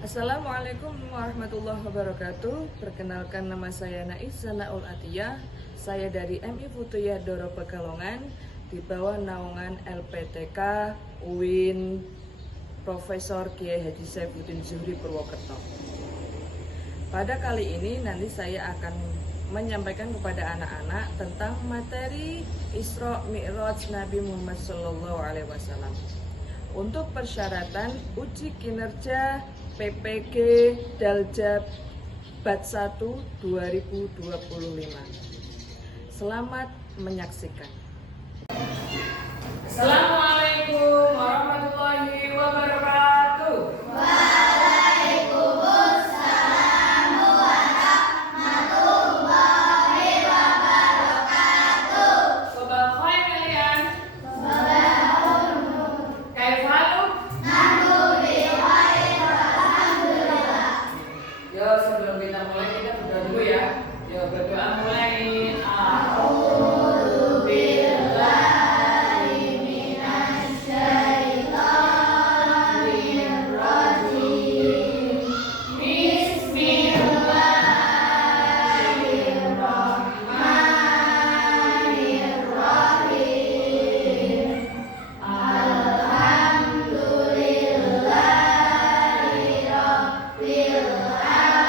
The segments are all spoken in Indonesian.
Assalamualaikum warahmatullahi wabarakatuh. Perkenalkan, nama saya Nais Sanaul Atiyah. Saya dari MI Futuyah Doro Pekalongan di bawah naungan LPTK UIN Profesor Kiai Haji Saifuddin Zuhri Purwokerto. Pada kali ini nanti saya akan menyampaikan kepada anak-anak tentang materi Isra Mi'raj Nabi Muhammad SAW. Untuk persyaratan uji kinerja PPG Daljab Bat 1 2025. Selamat menyaksikan. Assalamualaikum warahmatullahi wabarakatuh. Waalaikumsalam warahmatullahi wabarakatuh. Sabah khair kalian. Sabahun nur. Kaifalu? Nahnu bi khair alhamdulillah. Yo, sebelum kita mulai kita berdoa dulu ya. Yo, berdoa mulai. A'udzu billahi minasy syaithanir rajim. Bismillahirrahmanirrahim. Alhamdulillahi rabbil alamin.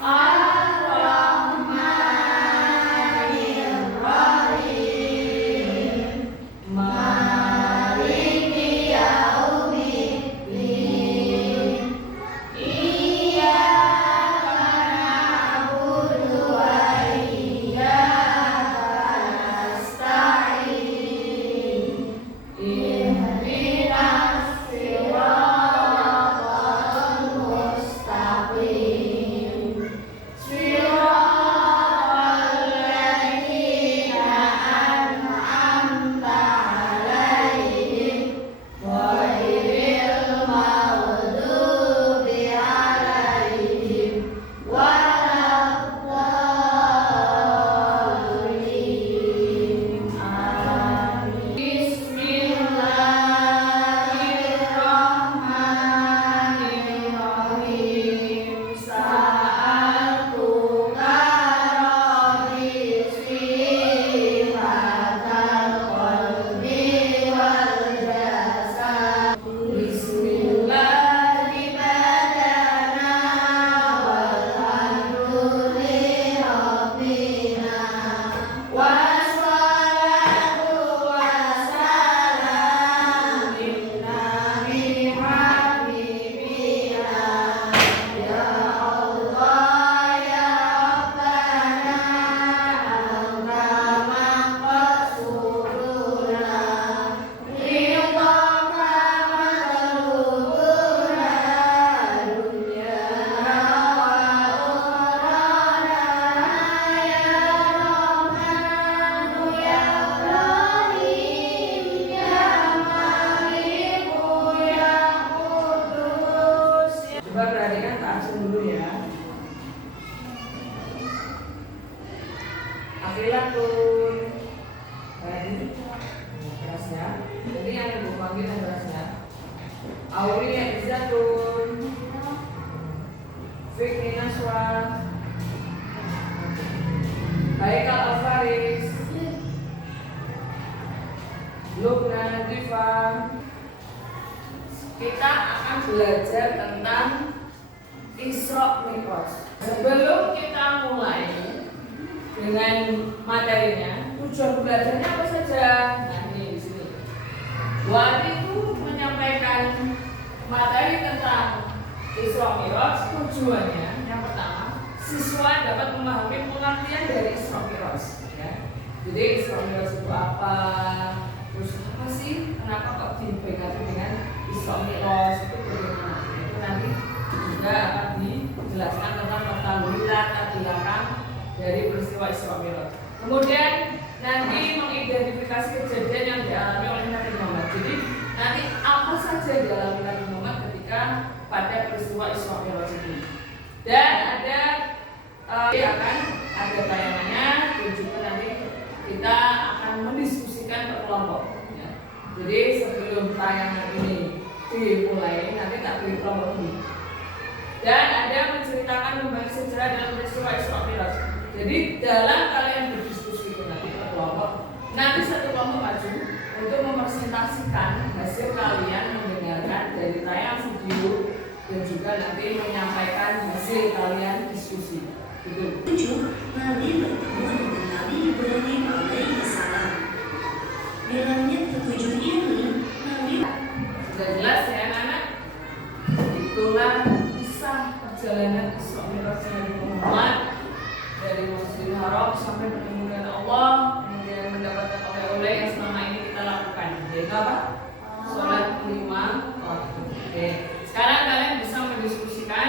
Ar-Rahmanir-Rahim. Maliki yaumiddin. Iyyaka na'budu wa iyyaka nasta'in. Ihdinas siratal mustaqim. Siratal ladzina an'amta 'alaihim ghairil maghdubi 'alaihim waladdallin. Amin. Bismillahirrahmanirrahim. Sa'altuka rabbi sihatal qalbi wal jasad. Bismillahi badana walhamdulillahi rabbina. Wassalatu wassalam lillahi habibina. Ya Allah ya Rabbana anta maqsuduna ridhaka matlubuna dunyana wa ukhrana ya Rahmanu ya Rahim ya Maliku ya Qudus. Coba perhatikan ta'asun dulu ya. Akhilatun. Tadi kerasnya. Jadi yang ibu panggil yang kerasnya. Aulia Izzatun. Fikri Naswa. Haikal Al-Faris. Lubna Nadifa. Kita akan belajar tentang Isra Mi'raj. Sebelum kita mulai dengan materinya, tujuan belajarnya apa saja? Nah, ini di sini. Buat itu menyampaikan materi tentang Isra Mi'raj. Tujuannya yang pertama, siswa dapat memahami pengertian dari Isra Mi'raj. Ya. Jadi Isra Mi'raj itu apa? Terus apa sih? Kenapa kok dibedakan dengan Isra Mi'raj itu bagaimana? Itu nanti juga akan dijelaskan tentang latar belakang dari peristiwa Isra Mi'raj. Kemudian nanti mengidentifikasi kejadian yang dialami oleh Nabi Muhammad. Jadi nanti apa saja dialami Nabi Muhammad ketika pada peristiwa Isra Mi'raj ini. Dan ada akan ada bayangannya, dan juga nanti kita akan mendiskusikan per kelompok. Ya. Jadi sebelum tayangan ini di dimulai, nanti tak beri kelompok ini. Dan ada menceritakan membahas sejarah dalam peristiwa Isra Mi'raj. Jadi dalam kalian berdiskusi itu nanti kelompok, nanti satu kelompok maju untuk mempresentasikan hasil kalian mendengarkan dari tayang video dan juga nanti menyampaikan hasil kalian diskusi. Gitu. 7. Nabi bertemu dengan Nabi Ibrahim alaihi salam. Di langit ketujuh ini, Nabi Sudah jelas ya anak-anak? Itulah kisah perjalanan Isra Mi'raj Nabi Muhammad dari Masjidil Haram sampai bertemu dengan Allah, kemudian mendapatkan oleh-oleh yang selama ini kita lakukan. Yaitu apa? Sholat 5 waktu. Oke. Sekarang kalian bisa mendiskusikan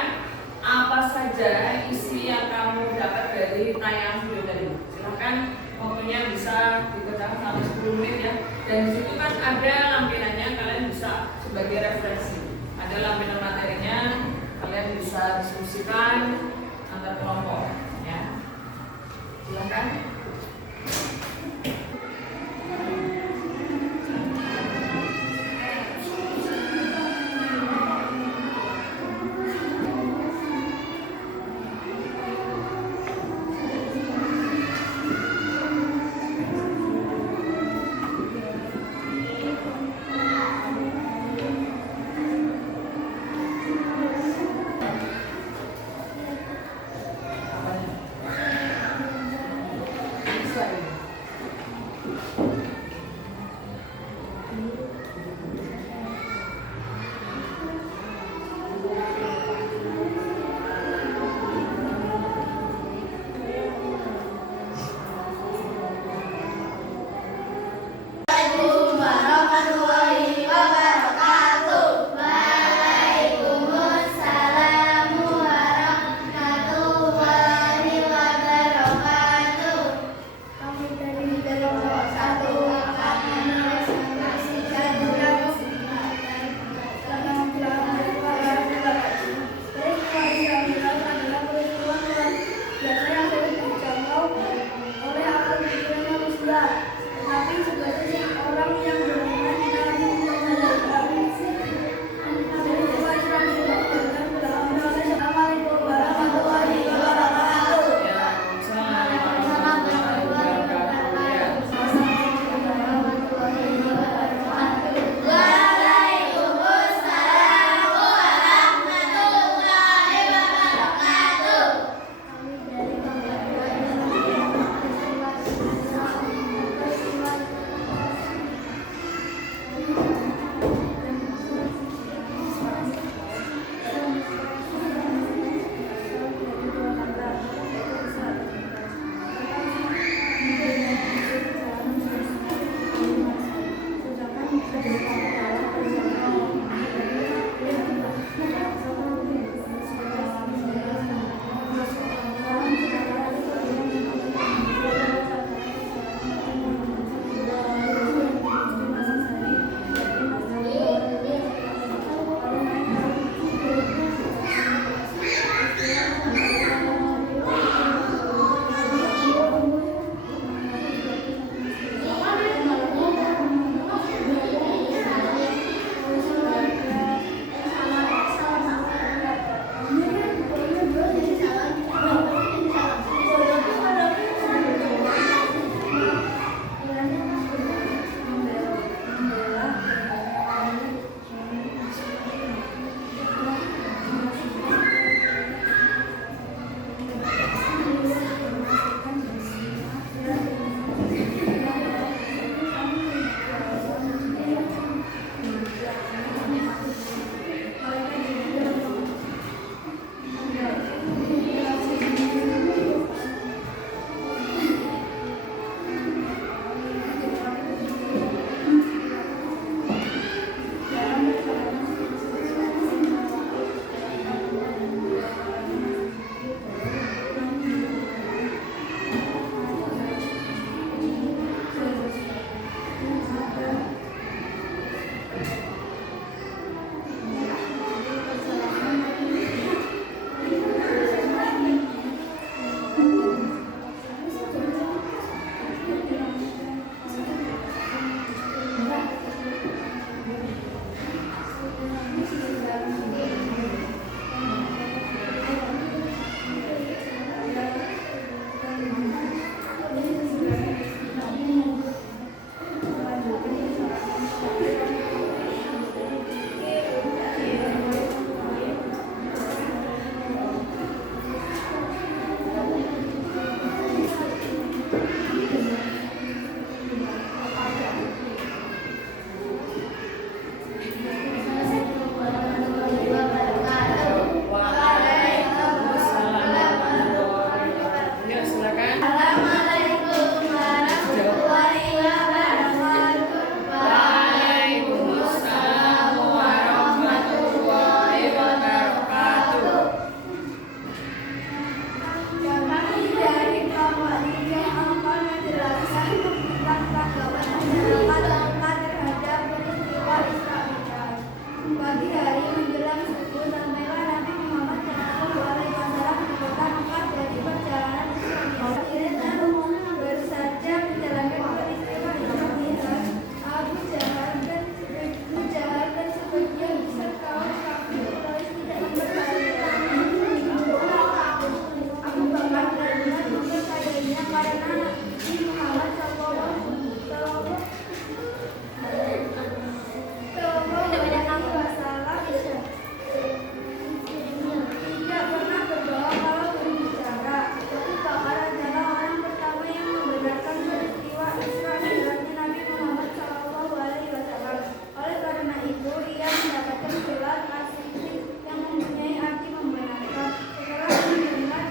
apa saja isi yang kamu dapat dari tayang video tadi. Silahkan waktunya bisa dikerjakan sampai 10 menit ya. Dan di situ kan ada lampirannya, kalian bisa sebagai referensi. Ada lampiran materinya, kalian bisa diskusikan antar kelompok ya. Silahkan. Pagi hari menjelang subuh sampailah Nabi Muhammad SAW di kota Mekah dari perjalanan Isra Mi'raj. Akhirnya baru saja menjalankan peristiwa Isra Mi'raj. Abu Jahal dan sebagian besar kaum kafir Quraisy tidak mempercayainya. Abu Bakar benar-benar mempercayainya karena Nabi Muhammad tidak pernah berbohong kalau berbicara. Abu Bakar adalah orang pertama yang membenarkan peristiwa Isra Mi'rajnya Nabi Muhammad SAW. Oleh karena itu, ia mendapatkan gelar As-Siddiq yang mempunyai arti membenarkan. Setelah mendengar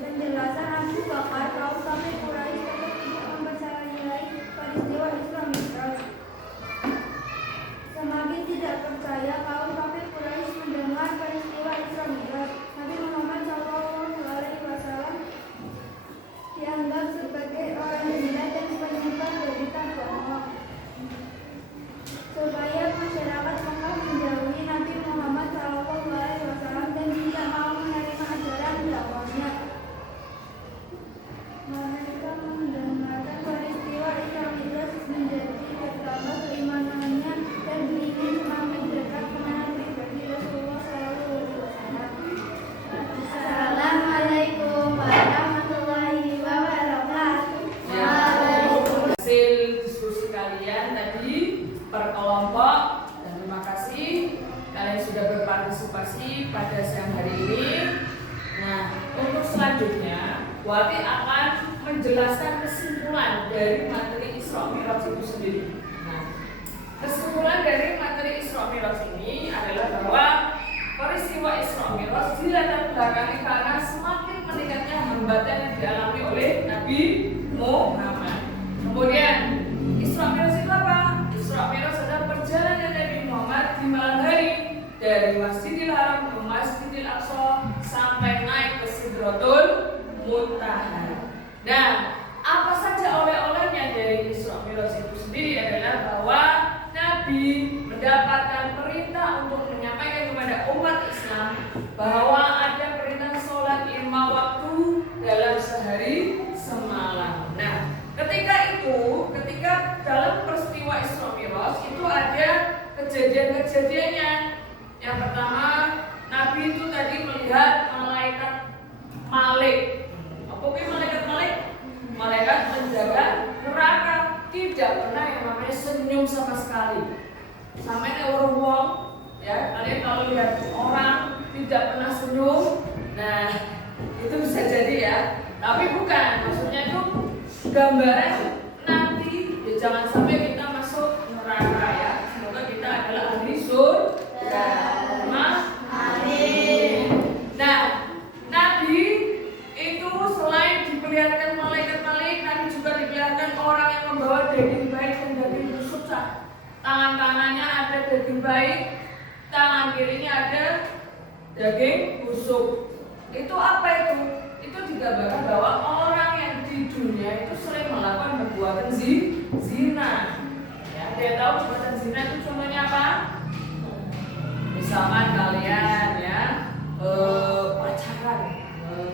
penjelasan Abu Bakar, kaum kafir Quraisy tetap tidak mempercayai peristiwa Isra Mi'raj. Semakin tidak percaya, kaum kafir Quraisy mendengar peristiwa Isra Mi'raj. Nabi Muhammad SAW dianggap sebagai orang gila dan penyebar berita bohong. Supaya masyarakat Mekah menjauhi Nabi Muhammad SAW dan tidak mau menerima ajaran dakwahnya. Mereka mendengarkan peristiwa Isra Mi'raj menjadi bertambah keimanannya dan ingin semakin dekat kepada pribadi Rasulullah SAW. Assalamualaikum warahmatullahi wabarakatuh. Ya, hasil diskusi kalian tadi per kelompok, dan terima kasih kalian sudah berpartisipasi pada siang hari ini. Nah, untuk selanjutnya Wati akan menjelaskan kesimpulan dari materi Isra Mi'raj itu sendiri. Nah, kesimpulan dari materi Isra Mi'raj ini adalah bahwa peristiwa Isra Mi'raj dilatar belakangi karena semakin meningkatnya hambatan yang dialami oleh Nabi Muhammad. Kemudian Isra Mi'raj itu apa? Isra Mi'raj adalah perjalanan Nabi Muhammad di malam hari dari Masjidil Haram ke Masjidil Aqsa sampai naik ke Sidratul Muntaha. Nah, apa saja oleh-olehnya dari Isra Mi'raj itu sendiri adalah bahwa Nabi mendapatkan perintah untuk menyampaikan kepada umat Islam bahwa ada perintah sholat 5 waktu dalam sehari semalam. Nah, ketika dalam peristiwa Isra Mi'raj itu ada kejadian-kejadiannya. Yang pertama, Nabi itu tadi melihat malaikat Malik. Apa itu malaikat Malik? Malaikat penjaga neraka. Tidak pernah yang namanya senyum sama sekali. Sampai orang ya, kalian kalau lihat orang tidak pernah senyum, nah itu bisa jadi ya. Tapi bukan, maksudnya itu gambaran nanti ya, jangan sampai kita masuk neraka ya. Semoga kita adalah ahli surga. Amin. Nah, Nabi itu selain diperlihatkan malaikat-malaikat, Nabi juga diperlihatkan orang yang membawa daging baik dan daging busuk. Tangan kanannya ada daging baik, tangan kirinya ada daging busuk. Itu apa itu? Itu digambarkan bahwa orang yang di dunia itu sering melakukan perbuatan zina. Ya, dia tahu perbuatan zina itu contohnya apa? Misalkan kalian ya pacaran,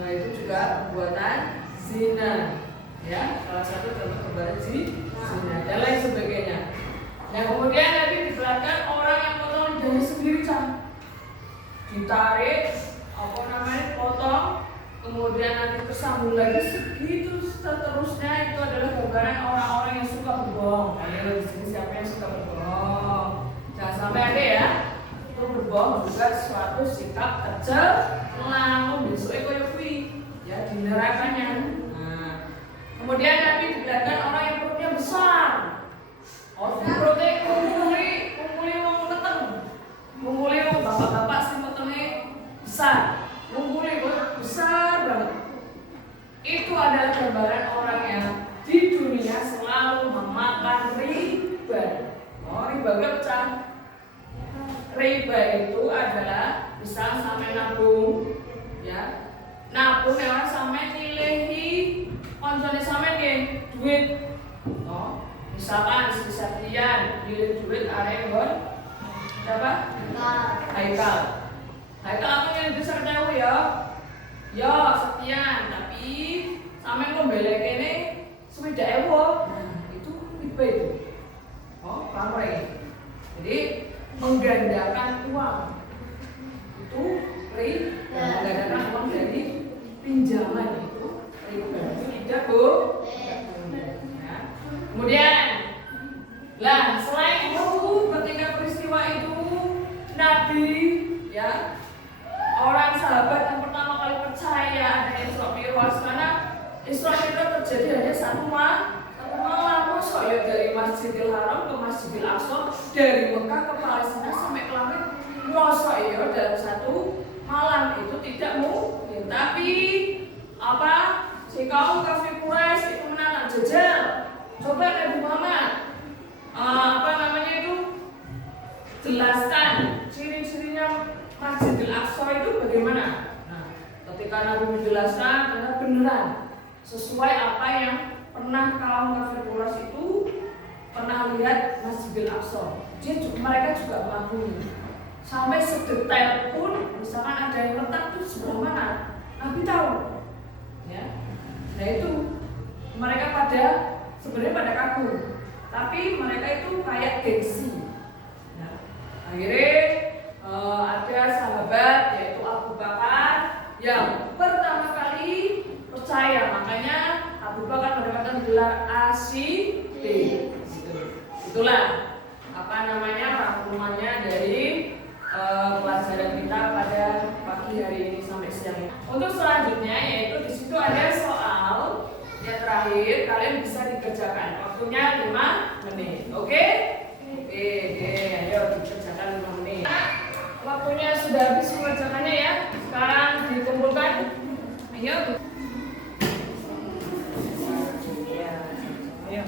itu juga perbuatan zina. Ya, salah satu contoh perbuatan zina dan lain sebagainya. Nah, kemudian Nabi diperlihatkan orang yang potong lidahnya sendiri, ditarik, potong, kemudian nanti tersambung lagi segitu seterusnya. Itu adalah gambaran orang-orang yang suka berbohong. Kalian di sini siapa yang suka berbohong? Jangan sampai ada ya. Itu berbohong juga suatu sikap tercela, besok ekonomi ya di nerakanya. Nah, kemudian Nabi diperlihatkan orang yang perutnya besar. Perutnya kumpuli wong meteng, kumpuli wong bapak-bapak sih metengnya besar, kumpuli besar banget. Itu adalah gambaran orang yang di dunia selalu memakan riba. Riba pecah. Riba itu adalah bisa sampai nabung, ya. Nabung yang sampai nilihi konjone sampai ke duit. Misalkan sekian nilai duit area Siapa? Haikal. Haikal apa yang bisa ketahui ya? Ya sekian, tapi sampe ngombelek ini swidak ewo. Nah, itu riba itu. Oh, paham ya? Jadi menggandakan uang itu riba. Menggandakan uang dari pinjaman itu riba. Tidak bu? Ya. Kemudian, lah selain itu ketika peristiwa itu Nabi ya orang sahabat yang pertama kali percaya ada Isra Mi'raj karena Isra Mi'raj terjadi hanya satu malam kok ya dari Masjidil Haram ke Masjidil Aqsa dari Mekah ke Palestina sampai ke langit mosok ya dalam satu malam itu tidak mungkin. Tapi apa si kaum kafir Quraisy itu menantang jajal. Coba Nabi Muhammad apa namanya itu jelaskan ciri-cirinya Masjidil Aqsa itu bagaimana. Nah, ketika Nabi menjelaskan ternyata beneran sesuai apa yang pernah kaum kafir Quraisy itu pernah lihat Masjidil Aqsa. Mereka juga mengakui sampai sedetail pun misalkan ada yang letak itu sebelah mana Nabi tahu ya. Nah itu mereka sebenarnya pada kagum, tapi mereka itu kayak gengsi. Nah, akhirnya ada sahabat yaitu Abu Bakar yang pertama kali percaya, makanya Abu Bakar mendapatkan gelar ASYD. Itulah apa namanya rangkumannya dari pelajaran kita pada pagi hari ini sampai siang ini. Untuk selanjutnya yaitu di situ ada soal yang terakhir, kalian bisa dikerjakan. Waktunya 5 menit. Oke? Oke, ayo dikerjakan 5 menit. Waktunya sudah habis mengerjakannya ya. Sekarang dikumpulkan. Ayo. Ayo.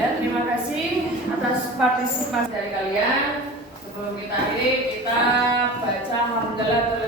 Ya, terima kasih atas partisipasi dari kalian. Sebelum kita akhiri, kita baca hamdalah.